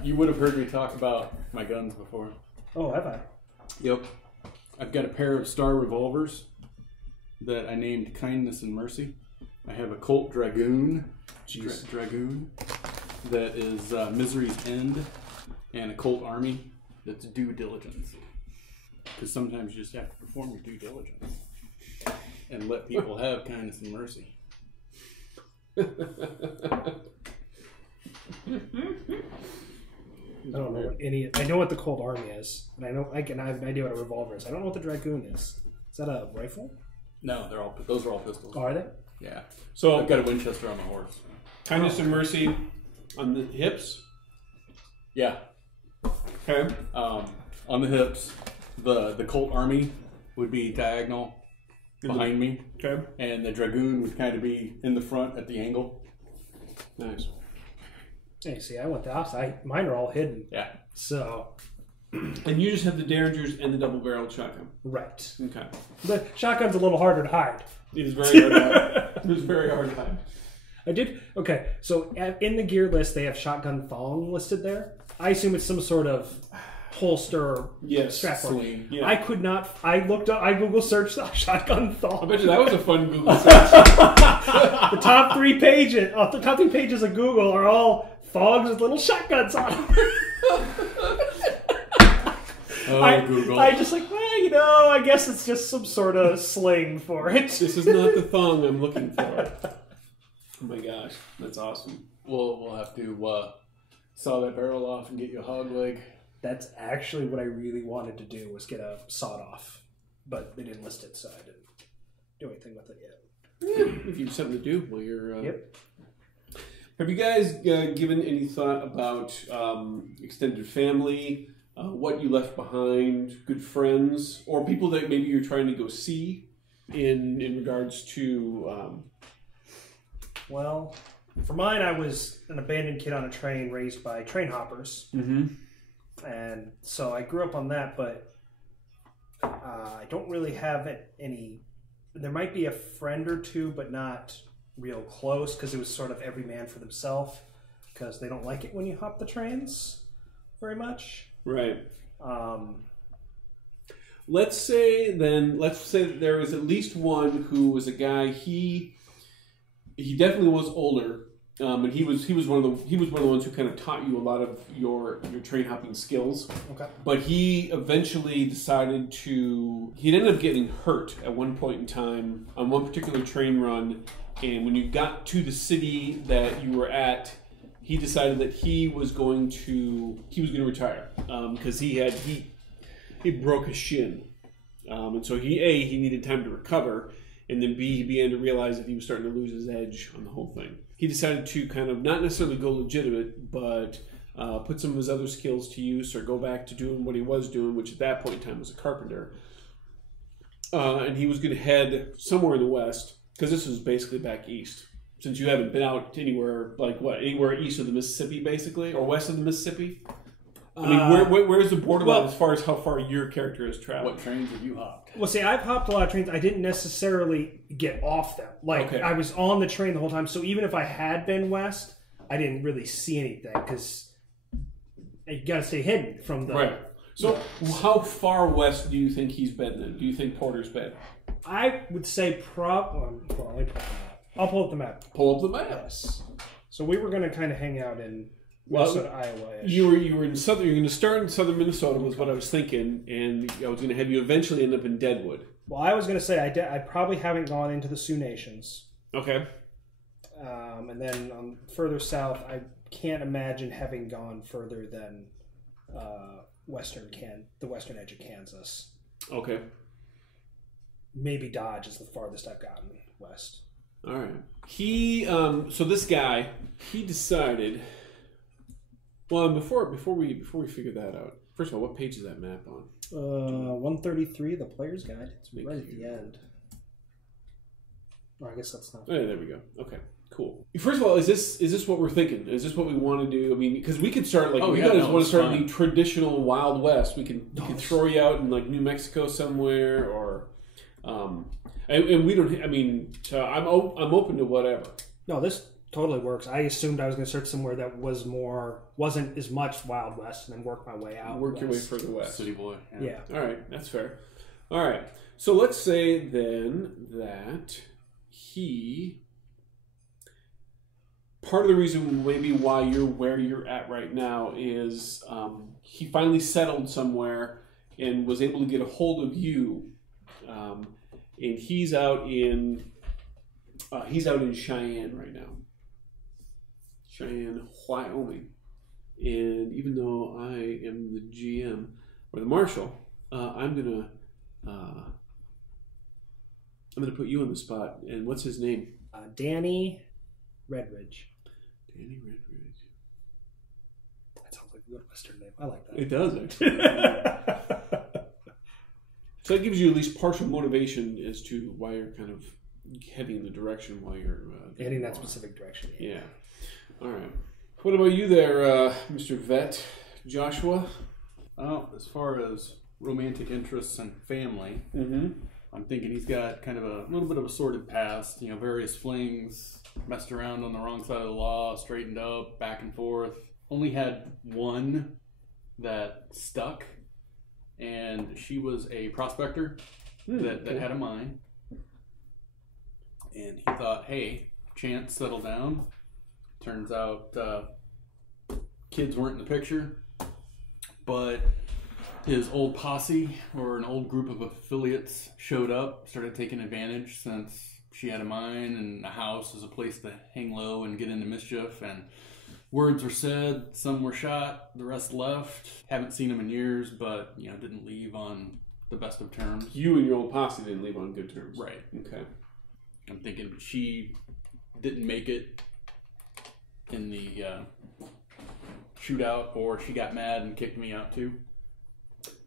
You would have heard me talk about my guns before. Oh, have I? Yep. I've got a pair of Star revolvers that I named Kindness and Mercy. I have a Colt Dragoon. Dragoon. That is Misery's End. And a Colt Army that's Due Diligence. Because sometimes you just have to perform your due diligence. And let people have kindness and mercy. I don't know what any. I know what the Cold Army is, and I have an idea what a revolver is. I don't know what the Dragoon is. Is that a rifle? No, those are all pistols. Oh, are they? Yeah. So I've got a Winchester on my horse. Kindness and mercy on the hips. Yeah. Okay. On the hips, the Colt Army would be diagonal behind me. Okay. And the Dragoon would kind of be in the front at the angle. Nice. Hey, see, I went the opposite. Mine are all hidden. Yeah. So. And you just have the Derringers and the double-barreled shotgun. Right. Okay. The shotgun's a little harder to hide. It is very hard to hide. It was very hard to hide. I did. Okay, so in the gear list, they have shotgun thong listed there. I assume it's some sort of holster strap. Sling. Yeah. I could not. I looked up. I Google searched shotgun thong. I bet you that was a fun Google search. The top 3 pages. The top 3 pages of Google are all thongs with little shotguns on them. Google. I just like, well, I guess it's just some sort of sling for it. This is not the thong I'm looking for. Oh my gosh, that's awesome. We'll have to saw that barrel off and get you a hog leg. That's actually what I really wanted to do, was get a sawed off, but they didn't list it, so I didn't do anything with it yet. Yeah, if you have something to do while you're. Yep. Have you guys given any thought about extended family? What you left behind, good friends, or people that maybe you're trying to go see in regards to... Well, for mine, I was an abandoned kid on a train raised by train hoppers. Mm-hmm. And so I grew up on that, but I don't really have any... There might be a friend or two, but not real close, because it was sort of every man for themselves, because they don't like it when you hop the trains very much. Right. Let's say that there was at least one who was a guy. He definitely was older, and he was one of the ones who kind of taught you a lot of your train hopping skills. Okay. But he eventually decided to. He'd ended up getting hurt at one point in time on one particular train run, and when you got to the city that you were at, he decided that he was going to retire because he broke his shin, and so he needed time to recover, and then B, he began to realize that he was starting to lose his edge on the whole thing. He decided to kind of not necessarily go legitimate, but put some of his other skills to use, or go back to doing what he was doing, which at that point in time was a carpenter. And he was going to head somewhere in the west, because this was basically back east. Since you haven't been out anywhere, anywhere east of the Mississippi, basically, or west of the Mississippi? I mean, where's the borderline as far as how far your character has traveled? What trains have you hopped? Well, see, I've hopped a lot of trains. I didn't necessarily get off them. I was on the train the whole time, so even if I had been west, I didn't really see anything, because you got to stay hidden from the... Right. So how far west do you think he's been then? Do you think Porter's been? I would say I'll pull up the map. Pull up the map. Yes. So we were going to kind of hang out in Minnesota, Iowa-ish. You were in southern. You're going to start in southern Minnesota was what I was thinking, and I was going to have you eventually end up in Deadwood. Well, I was going to say I probably haven't gone into the Sioux Nations. Okay. And then further south, I can't imagine having gone further than the western edge of Kansas. Okay. Maybe Dodge is the farthest I've gotten west. All right. So this guy, he decided. Well, before we figure that out, first of all, what page is that map on? 133, the player's guide. It's right at the end. Oh, I guess that's not. Oh, yeah, there we go. Okay, cool. First of all, is this what we're thinking? Is this what we want to do? I mean, because we could start want to start the traditional Wild West. We can throw you out in like New Mexico somewhere, or and we don't. I mean, I'm open to whatever. No, this totally works. I assumed I was going to start somewhere that wasn't as much Wild West, and then work my way out. Work your way further west. City boy. Yeah. All right, that's fair. All right, so let's say then that he part of the reason maybe why you're where you're at right now is he finally settled somewhere and was able to get a hold of you, and he's out in Cheyenne right now. Cheyenne, Wyoming. And even though I am the GM or the marshal, I'm gonna put you on the spot. And what's his name? Danny Redridge. Danny Redridge. That sounds like a good Western name. I like that. It does, actually. So that gives you at least partial motivation as to why you're kind of heading in the direction while you're heading that specific direction. Yeah. All right. What about you there, Mr. Vet, Joshua? As far as romantic interests and family, I'm thinking he's got kind of a little bit of a sordid past. You know, various flings, messed around on the wrong side of the law, straightened up, back and forth. Only had one that stuck, and she was a prospector that had a mine. And he thought, hey, chance, settle down. Turns out kids weren't in the picture, but his old posse or an old group of affiliates showed up, started taking advantage since she had a mine and a house as a place to hang low and get into mischief. And words were said, some were shot, the rest left. Haven't seen them in years, but you know, didn't leave on the best of terms. You and your old posse didn't leave on good terms. Right. Okay. I'm thinking she didn't make it in the shootout, or she got mad and kicked me out too.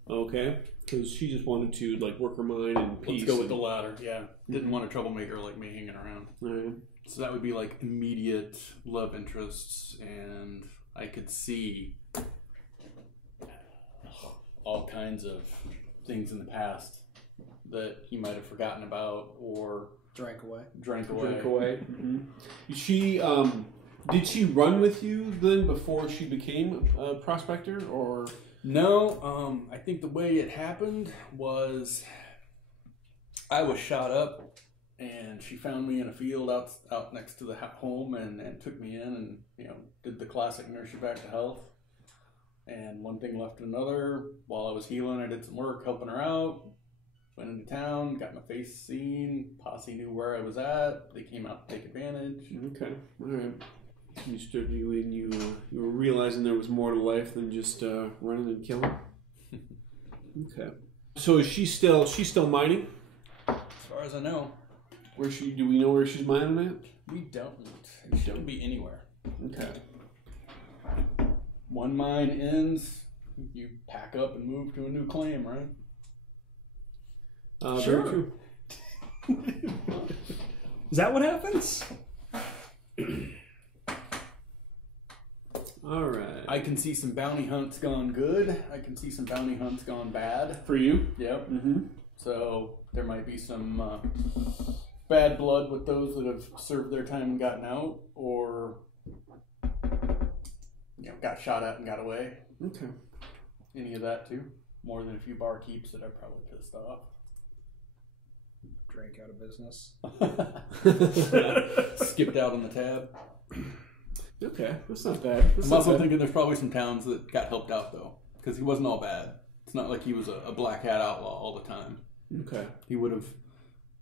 Okay, because she just wanted to like work her mind in peace. Let's go with the latter. Yeah, didn't want a troublemaker like me hanging around. Right. So that would be like immediate love interests, and I could see all kinds of things in the past that he might have forgotten about or drank away. Mm-hmm. She did she run with you then before she became a prospector, or no? I think the way it happened was I was shot up, and she found me in a field out next to the home, and took me in, and you know, did the classic nurse you back to health. And one thing left to another. While I was healing, I did some work helping her out. Went into town, got my face seen. Posse knew where I was at. They came out to take advantage. Okay, all right. You were realizing there was more to life than just running and killing. Okay. So is she still mining? As far as I know. Do we know where she's mining at? We don't. It shouldn't be anywhere. Okay. One mine ends, you pack up and move to a new claim, right? Sure. Very true. Is that what happens? All right. I can see some bounty hunts gone good. I can see some bounty hunts gone bad. For you? Yep. Mm-hmm. So there might be some bad blood with those that have served their time and gotten out, or got shot at and got away. Okay. Any of that too? More than a few barkeeps that are probably pissed off. Drank out of business. Skipped out on the tab. Okay, that's not bad. I'm also thinking there's probably some towns that got helped out though, because he wasn't all bad. It's not like he was a black hat outlaw all the time. Okay. He would have.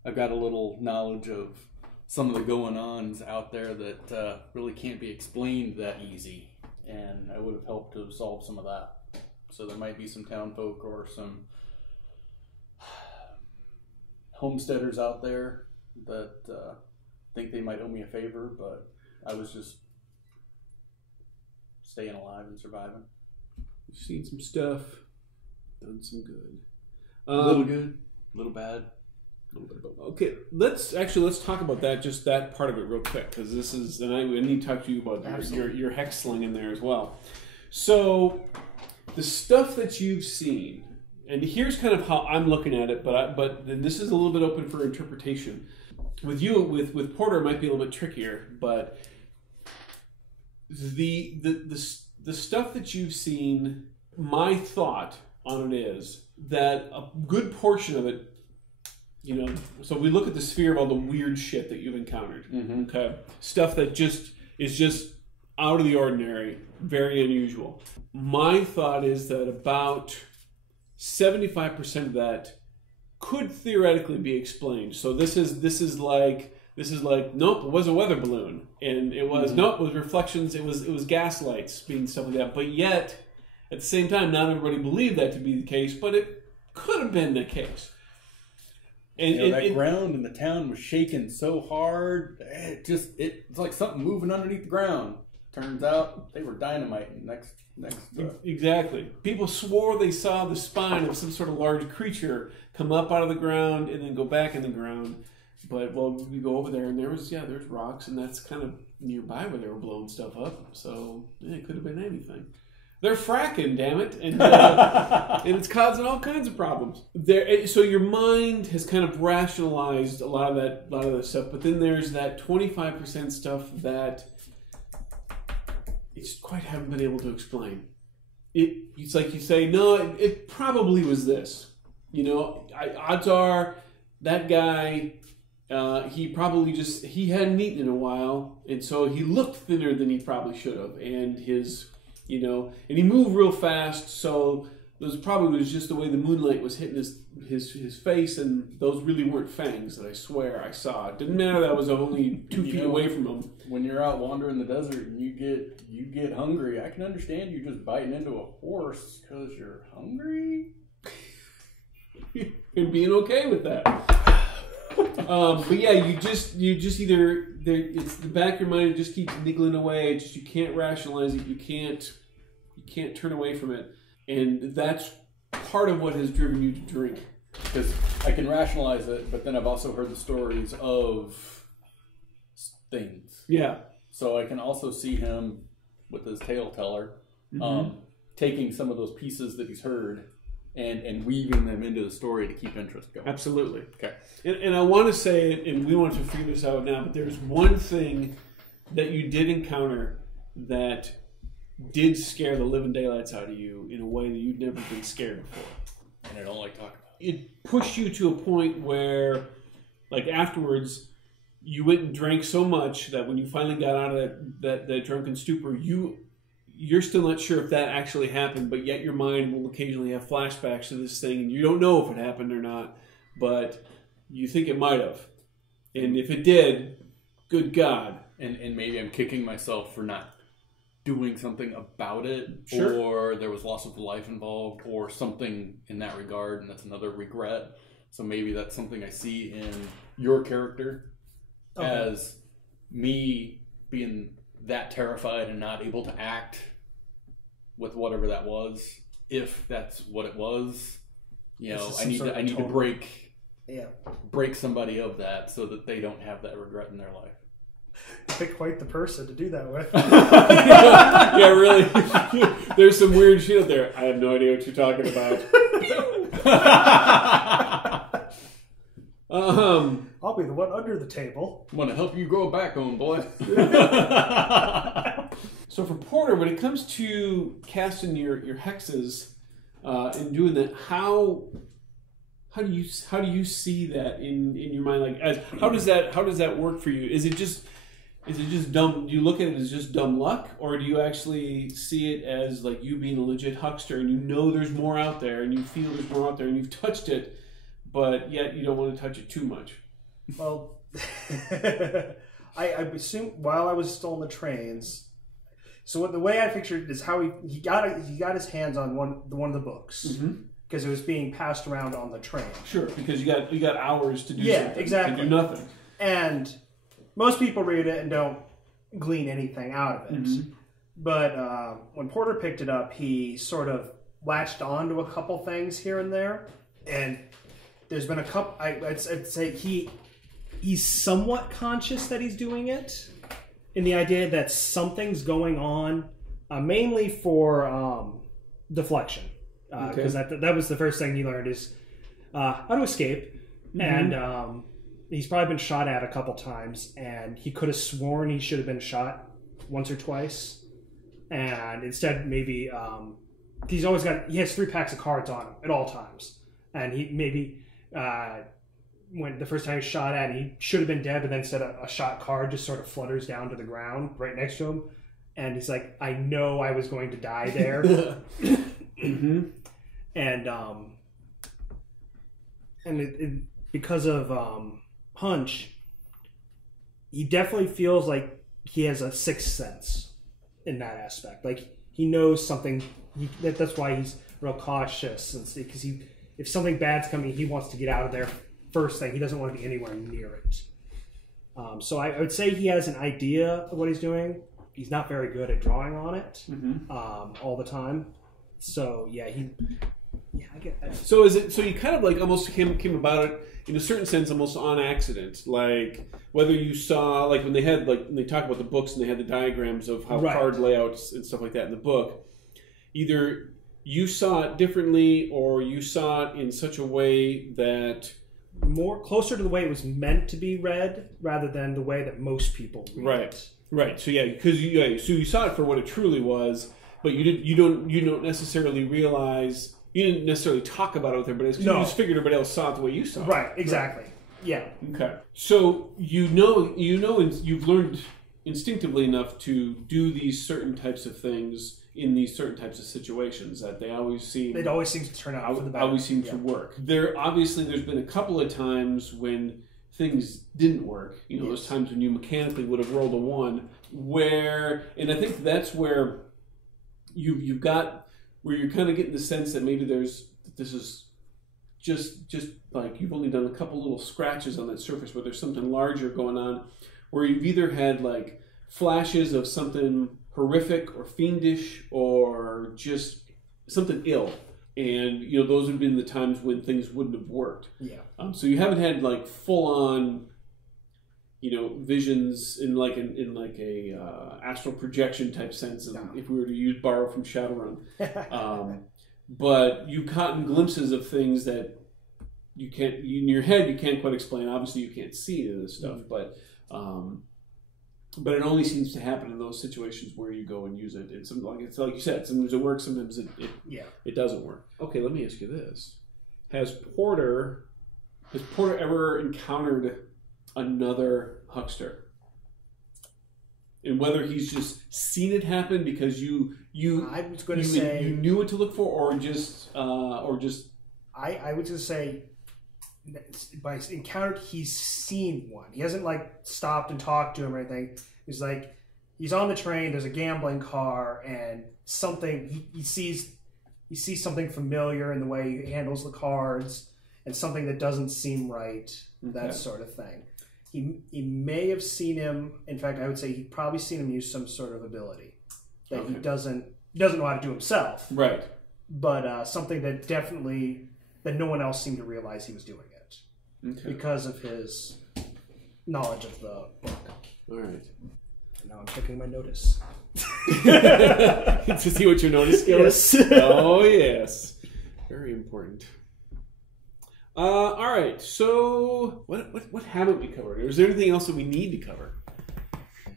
I've got a little knowledge of some of the going-ons out there that really can't be explained that easy, and I would have helped to solve some of that. So there might be some town folk or some homesteaders out there that think they might owe me a favor, but I was just staying alive and surviving. You've seen some stuff, done some good. A little good, a little bad. Okay, let's talk about that, just that part of it real quick, because this is, and I need to talk to you about your hex sling in there as well. So the stuff that you've seen, and here's kind of how I'm looking at it, but this is a little bit open for interpretation. With you, with Porter, it might be a little bit trickier, but the stuff that you've seen, my thought on it is that a good portion of it, so we look at the sphere of all the weird shit that you've encountered. Mm-hmm. Okay, stuff that just is just out of the ordinary, very unusual. My thought is that about 75% of that could theoretically be explained. So this is like nope, it was a weather balloon, and it was nope, it was reflections, it was gas lights being stuff like that. But yet, at the same time, not everybody believed that to be the case, but it could have been the case. And that ground in the town was shaking so hard, it's like something moving underneath the ground. Turns out they were dynamiting next. Exactly. People swore they saw the spine of some sort of large creature come up out of the ground and then go back in the ground. But we go over there and there's rocks, and that's kind of nearby where they were blowing stuff up. So it could have been anything. They're fracking, damn it, and it's causing all kinds of problems. So your mind has kind of rationalized a lot of that stuff, but then there's that 25% stuff that you just quite haven't been able to explain. It's like you say, no, it probably was this. Odds are that guy, he hadn't eaten in a while, and so he looked thinner than he probably should have, and and he moved real fast, so those probably was just the way the moonlight was hitting his face, and those really weren't fangs that I swear I saw. It didn't matter that I was only 2 feet away from him. When you're out wandering the desert and you get hungry, I can understand you just biting into a horse because you're hungry. And being okay with that. But yeah, you just either it's the back of your mind, it just keeps niggling away. You can't rationalize it. You can't turn away from it, and that's part of what has driven you to drink. Because I can rationalize it, but then I've also heard the stories of things. Yeah. So I can also see him with his tale teller, taking some of those pieces that he's heard and weaving them into the story to keep interest going. Absolutely. Okay. And I want to say, and we want to figure this out now, but there's one thing that you did encounter that did scare the living daylights out of you in a way that you'd never been scared before. And I don't like talking about it. It pushed you to a point where, like afterwards, you went and drank so much that when you finally got out of that drunken stupor, you're still not sure if that actually happened, but yet your mind will occasionally have flashbacks to this thing, and you don't know if it happened or not, but you think it might have. And if it did, good God. And maybe I'm kicking myself for not doing something about it, sure. Or there was loss of life involved, or something in that regard, and that's another regret. So maybe that's something I see in your character as me being that terrified and not able to act with whatever that was. If that's what it was, I need to break somebody of that so that they don't have that regret in their life. You're quite the person to do that with. Yeah, really. There's some weird shit out there. I have no idea what you're talking about. I'll be the one under the table. I'm going to help you grow a backbone, boy. So for Porter, when it comes to casting your hexes and doing that, how do you see that in your mind? Like, how does that work for you? Is it just dumb? Do you look at it as just dumb luck, or do you actually see it as like you being a legit huckster and you know there's more out there and you feel there's more out there and you've touched it, but yet you don't want to touch it too much? Well, I assume while I was still on the trains. So the way I pictured it is how he got his hands on one of the books because it was being passed around on the train. Sure, because you got hours to do something. Exactly. To do nothing. And most people read it and don't glean anything out of it. Mm-hmm. But when Porter picked it up, he sort of latched onto a couple things here and there, and there's been a couple. I'd say he's somewhat conscious that he's doing it. In the idea that something's going on, mainly for deflection, because that was the first thing he learned is how to escape, and he's probably been shot at a couple times, and he could have sworn he should have been shot once or twice, and instead maybe he has 3 packs of cards on him at all times, and he maybe when the first time he shot at, he should have been dead, but then instead a shot card just sort of flutters down to the ground right next to him, and he's like, "I know I was going to die there," mm-hmm. and because of Hunch, he definitely feels like he has a sixth sense in that aspect. Like he knows something. That's why he's real cautious, because if something bad's coming, he wants to get out of there first thing. He doesn't want to be anywhere near it. So I would say he has an idea of what he's doing. He's not very good at drawing on it all the time. So yeah, I get that. So is it? So you kind of like almost came about it in a certain sense, almost on accident. Like whether you saw, like when they talk about the books and they had the diagrams of how card layouts and stuff like that in the book. Either you saw it differently, or you saw it in such a way that more closer to the way it was meant to be read, rather than the way that most people read it. Right. So yeah, because you saw it for what it truly was, but you don't necessarily realize. You didn't necessarily talk about it with everybody else. You just figured everybody else saw it the way you saw it. Right. Exactly. Right. Yeah. Okay. So you know, and you've learned instinctively enough to do these certain types of things in these certain types of situations that it always seems to turn out for the better. Always seem to work. There's been a couple of times when things didn't work. You know, those times when you mechanically would have rolled a 1, and I think that's where you've got where you're kind of getting the sense that maybe this is just like you've only done a couple little scratches on that surface where there's something larger going on, where you've either had like flashes of something horrific or fiendish or just something ill, and you know those would have been the times when things wouldn't have worked. Yeah. So you haven't had like full on, you know, visions in a astral projection type sense. If we were to borrow from Shadowrun, but you've gotten glimpses of things that you can't in your head you can't quite explain. Obviously, you can't see this stuff, but it only seems to happen in those situations where you go and use it. It's like you said, sometimes it works, sometimes it doesn't work. Okay, let me ask you this: Has Porter ever encountered another huckster? And whether he's just seen it happen because you knew what to look for, or just I would just say by encountered, he's seen one. He hasn't like stopped and talked to him or anything. He's like, he's on the train, there's a gambling car, and something he sees something familiar in the way he handles the cards, and something that doesn't seem right, that sort of thing. He may have seen him. In fact, I would say he'd probably seen him use some sort of ability that he doesn't know how to do himself. Right. But something that definitely that no one else seemed to realize he was doing it because of his knowledge of the book. All right. Now I'm checking my notice to see what your notice skill is. Oh yes, very important. All right. So what haven't we covered? Or is there anything else that we need to cover?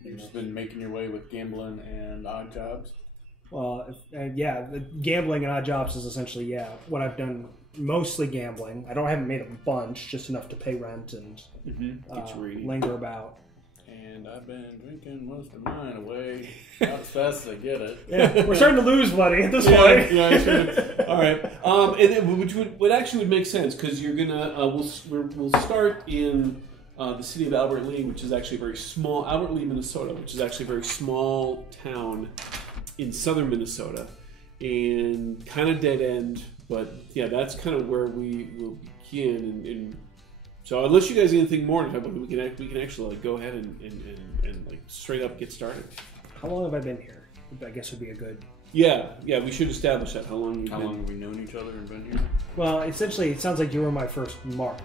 You've just been making your way with gambling and odd jobs. Well, the gambling and odd jobs is essentially what I've done. Mostly gambling. I haven't made a bunch, just enough to pay rent and linger about. And I've been drinking most of mine away, not as fast as I get it. Yeah, we're starting to lose money at this point. Yeah, sure. All right, which would make sense because you're gonna we'll start in the city of Albert Lea, which is actually a very small Albert Lea, Minnesota, which is actually a very small town in southern Minnesota, and kind of dead end. But yeah, that's kind of where we will begin. And so, unless you guys need anything more to talk about, we can actually like go ahead and like straight up get started. How long have I been here? I guess would be a good. Yeah, we should establish that. How long have we known each other and been here? Well, essentially, it sounds like you were my first mark.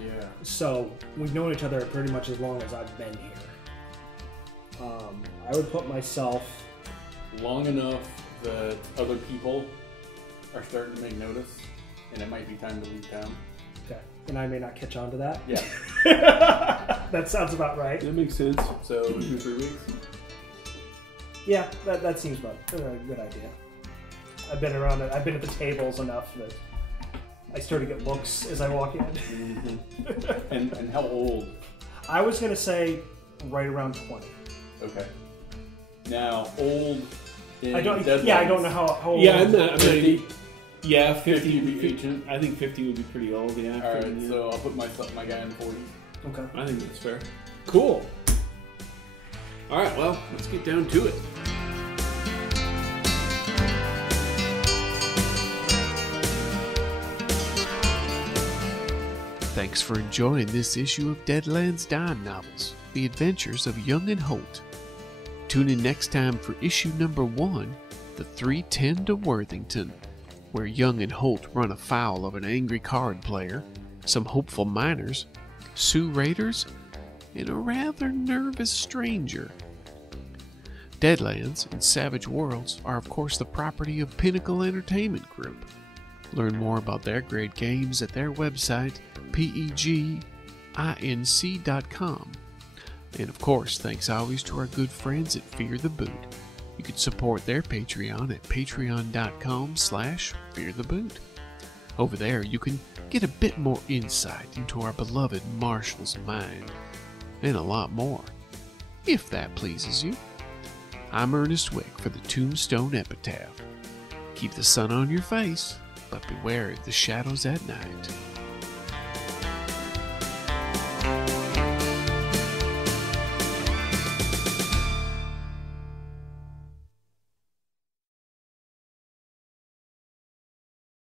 Yeah. So we've known each other pretty much as long as I've been here. I would put myself long enough that other people are starting to make notice, and it might be time to leave town. Okay, and I may not catch on to that. Yeah. That sounds about right. That makes sense. So 2-3 weeks. Yeah, that seems about a good idea. I've been around it. I've been at the tables enough that I start to get looks as I walk in. Mm-hmm. And how old? I was going to say right around 20. Okay. Now, old in I don't know how old. Yeah, I'm not. 50? Yeah, 50 would be ancient. I think 50 would be pretty old, yeah. All right, so I'll put my guy in the 40s. Okay. I think that's fair. Cool. All right, well, let's get down to it. Thanks for enjoying this issue of Deadlands Dime Novels, The Adventures of Young and Holt. Tune in next time for issue number 1, The 310 to Worthington, where Young and Holt run afoul of an angry card player, some hopeful miners, Sioux raiders, and a rather nervous stranger. Deadlands and Savage Worlds are of course the property of Pinnacle Entertainment Group. Learn more about their great games at their website, peginc.com. And of course, thanks always to our good friends at Fear the Boot. You can support their Patreon at patreon.com/feartheboot. Over there, you can get a bit more insight into our beloved Marshall's mind, and a lot more, if that pleases you. I'm Ernest Wick for the Tombstone Epitaph. Keep the sun on your face, but beware of the shadows at night.